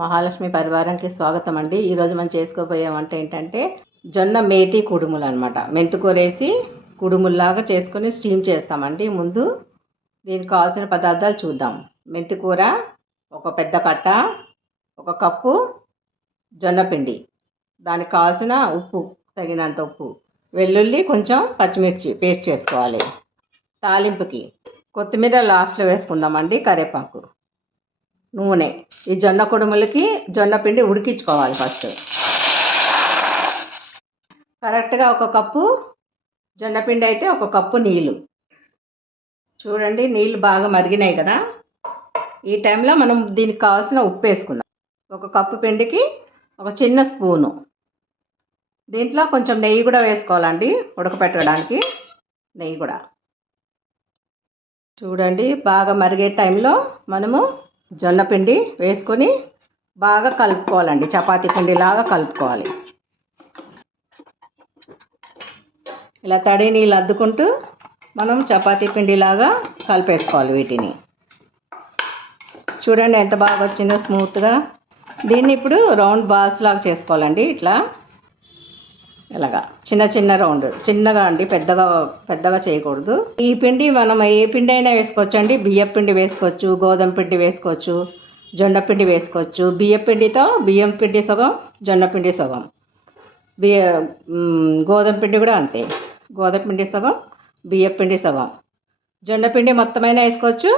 మహాలక్ష్మి పరివారానికి స్వాగతం అండి. ఈరోజు మనం చేసుకోబోయే వంట ఏంటంటే జొన్న మేతి కుడుములు అనమాట. మెంతికూరేసి కుడుముల్లాగా చేసుకొని స్టీమ్ చేస్తామండి. ముందు దీనికి కావాల్సిన పదార్థాలు చూద్దాం. మెంతికూర ఒక పెద్ద కట్ట, ఒక కప్పు జొన్న పిండి, దానికి కావాల్సిన ఉప్పు, తగినంత ఉప్పు, వెల్లుల్లి, కొంచెం పచ్చిమిర్చి పేస్ట్ చేసుకోవాలి. తాలింపుకి కొత్తిమీర లాస్ట్లో వేసుకుందామండి, కరివేపాకు, నూనె. ఈ జొన్న కుడుములకి జొన్న పిండి ఉడికించుకోవాలి ఫస్ట్. కరెక్ట్గా ఒక కప్పు జొన్న పిండి అయితే ఒక కప్పు నీళ్ళు. చూడండి, నీళ్ళు బాగా మరిగినాయి కదా. ఈ టైంలో మనం దీనికి కావాల్సిన ఉప్పు వేసుకుందాం. ఒక కప్పు పిండికి ఒక చిన్న స్పూను. దీంట్లో కొంచెం నెయ్యి కూడా వేసుకోవాలండి, ఉడకపెట్టడానికి నెయ్యి కూడా. చూడండి, బాగా మరిగే టైంలో మనము జొన్న పిండి వేసుకొని బాగా కలుపుకోవాలండి. చపాతీ పిండిలాగా కలుపుకోవాలి. ఇలా తడి నీళ్ళు అద్దుకుంటూ మనం చపాతీ పిండిలాగా కలిపేసుకోవాలి వీటిని. చూడండి ఎంత బాగా వచ్చిందో స్మూత్గా. దీన్ని ఇప్పుడు రౌండ్ బాల్స్ లాగా చేసుకోవాలండి. ఇలాగా చిన్న చిన్న రౌండ్, చిన్నగా అండి, పెద్దగా చేయకూడదు. ఈ పిండి మనం ఏ పిండి అయినా వేసుకోవచ్చు అండి. బియ్యం పిండి వేసుకోవచ్చు, గోధుమ పిండి వేసుకోవచ్చు, జొన్న పిండి వేసుకోవచ్చు. బియ్యం పిండితో బియ్యం పిండి సగం, జొన్న పిండి సగం, గోధుమ పిండి కూడా అంతే. గోధుమ పిండి సగం, బియ్యం పిండి సగం. జొన్న పిండి మొత్తమైనా వేసుకోవచ్చు,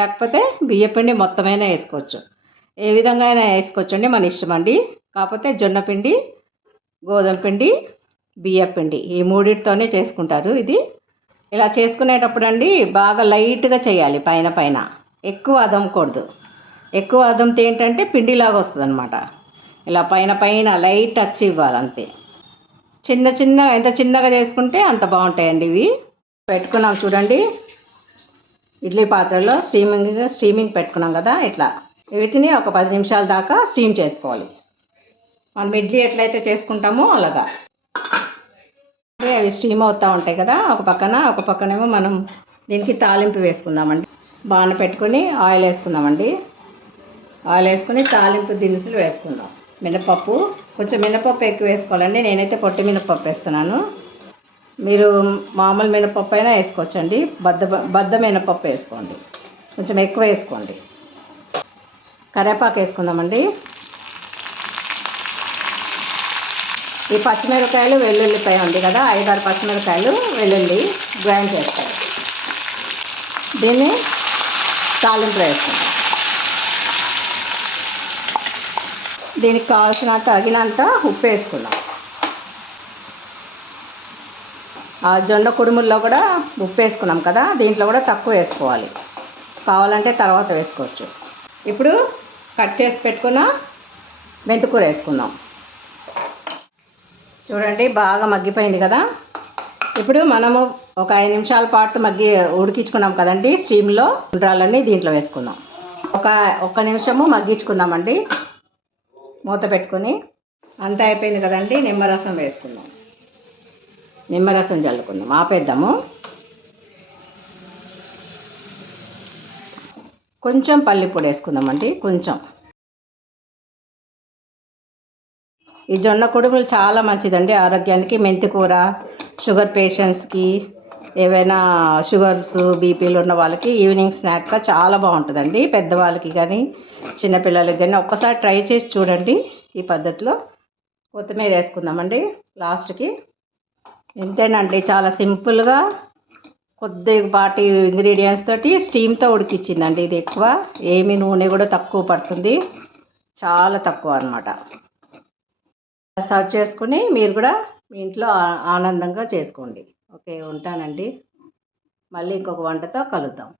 లేకపోతే బియ్యం పిండి మొత్తమైనా వేసుకోవచ్చు. ఏ విధంగా అయినా వేసుకోవచ్చు అండి, మన ఇష్టం అండి. కాకపోతే జొన్న పిండి, గోధుమ పిండి, బియ్యం పిండి ఈ మూడింటితోనే చేసుకుంటారు. ఇది ఇలా చేసుకునేటప్పుడు అండి బాగా లైట్గా చేయాలి. పైన ఎక్కువ అదమకూడదు. ఎక్కువ అదంతే ఏంటంటే పిండిలాగా వస్తుంది అనమాట. ఇలా పైన లైట్ టచ్ ఇవ్వాలి అంతే. ఎంత చిన్నగా చేసుకుంటే అంత బాగుంటాయండి. ఇవి పెట్టుకున్నాం చూడండి, ఇడ్లీ పాత్రలో స్టీమింగ్ పెట్టుకున్నాం కదా. ఇట్లా వీటిని ఒక 10 నిమిషాల దాకా స్టీమ్ చేసుకోవాలి. మనం ఇడ్లీ ఎట్లయితే చేసుకుంటామో అలాగా. అవి స్టీమ్ అవుతూ ఉంటాయి కదా. ఒక పక్కనేమో మనం దీనికి తాలింపు వేసుకుందామండి. బాణ పెట్టుకొని ఆయిల్ వేసుకుందామండి. ఆయిల్ వేసుకొని తాలింపు దినుసులు వేసుకుందాం. మినపప్పు, కొంచెం మినపప్పు ఎక్కువ వేసుకోవాలండి. నేనైతే పొట్టి మినపప్పు వేస్తున్నాను. మీరు మామూలు మినపప్పు అయినా వేసుకోవచ్చండి. బద్ద మినపప్పు వేసుకోండి, కొంచెం ఎక్కువ వేసుకోండి. కరివేపాకు వేసుకుందామండి. ఈ పచ్చిమిరపకాయలు, వెల్లుల్లిపాయ ఉంది కదా, 5-6 పచ్చిమిరపకాయలు, వెల్లుల్లి గ్రైండ్ చేస్తాను. దీన్ని తాలింపు వేసుకుంటాం. దీనికి కావాల్సిన తగినంత ఉప్పు వేసుకుందాం. ఆ జొన్న కుడుముల్లో కూడా ఉప్పు వేసుకున్నాం కదా, దీంట్లో కూడా తక్కువ వేసుకోవాలి. కావాలంటే తర్వాత వేసుకోవచ్చు. ఇప్పుడు కట్ చేసి పెట్టుకున్న మెంతికూర వేసుకుందాం. చూడండి, బాగా మగ్గిపోయింది కదా. ఇప్పుడు మనము ఒక 5 నిమిషాల పాటు ఉడికించుకున్నాం కదండి స్టీమ్లో. ఉండ్రాలన్నీ దీంట్లో వేసుకుందాం. ఒక నిమిషము మగ్గించుకుందామండి. మూత పెట్టుకొని. అంతా అయిపోయింది కదండి. నిమ్మరసం వేసుకుందాం. నిమ్మరసం చల్లుకుందాం. ఆపేద్దాము. కొంచెం పల్లిపొడి వేసుకుందామండి, కొంచెం. ఈ జొన్న కుడుములు చాలా మంచిదండి ఆరోగ్యానికి. మెంతికూర షుగర్ పేషెంట్స్కి, ఏవైనా షుగర్స్, బీపీలు ఉన్న వాళ్ళకి ఈవినింగ్ స్నాక్గా చాలా బాగుంటుందండి. పెద్దవాళ్ళకి కానీ చిన్నపిల్లలకి కానీ ఒక్కసారి ట్రై చేసి చూడండి ఈ పద్ధతిలో. కొత్తిమీర వేసుకుందామండి లాస్ట్కి. ఇంతేనండి, చాలా సింపుల్గా కొద్దిపాటి ఇంగ్రీడియంట్స్ తోటి స్టీమ్తో ఉడికిచ్చిందండి ఇది. ఏమి నూనె కూడా తక్కువ పడుతుంది, చాలా తక్కువ అన్నమాట. సర్వ్ చేసుకుని మీరు కూడా మీ ఇంట్లో ఆనందంగా చేసుకోండి. ఓకే, ఉంటానండి. మళ్ళీ ఇంకొక వంటతో కలుద్దాం.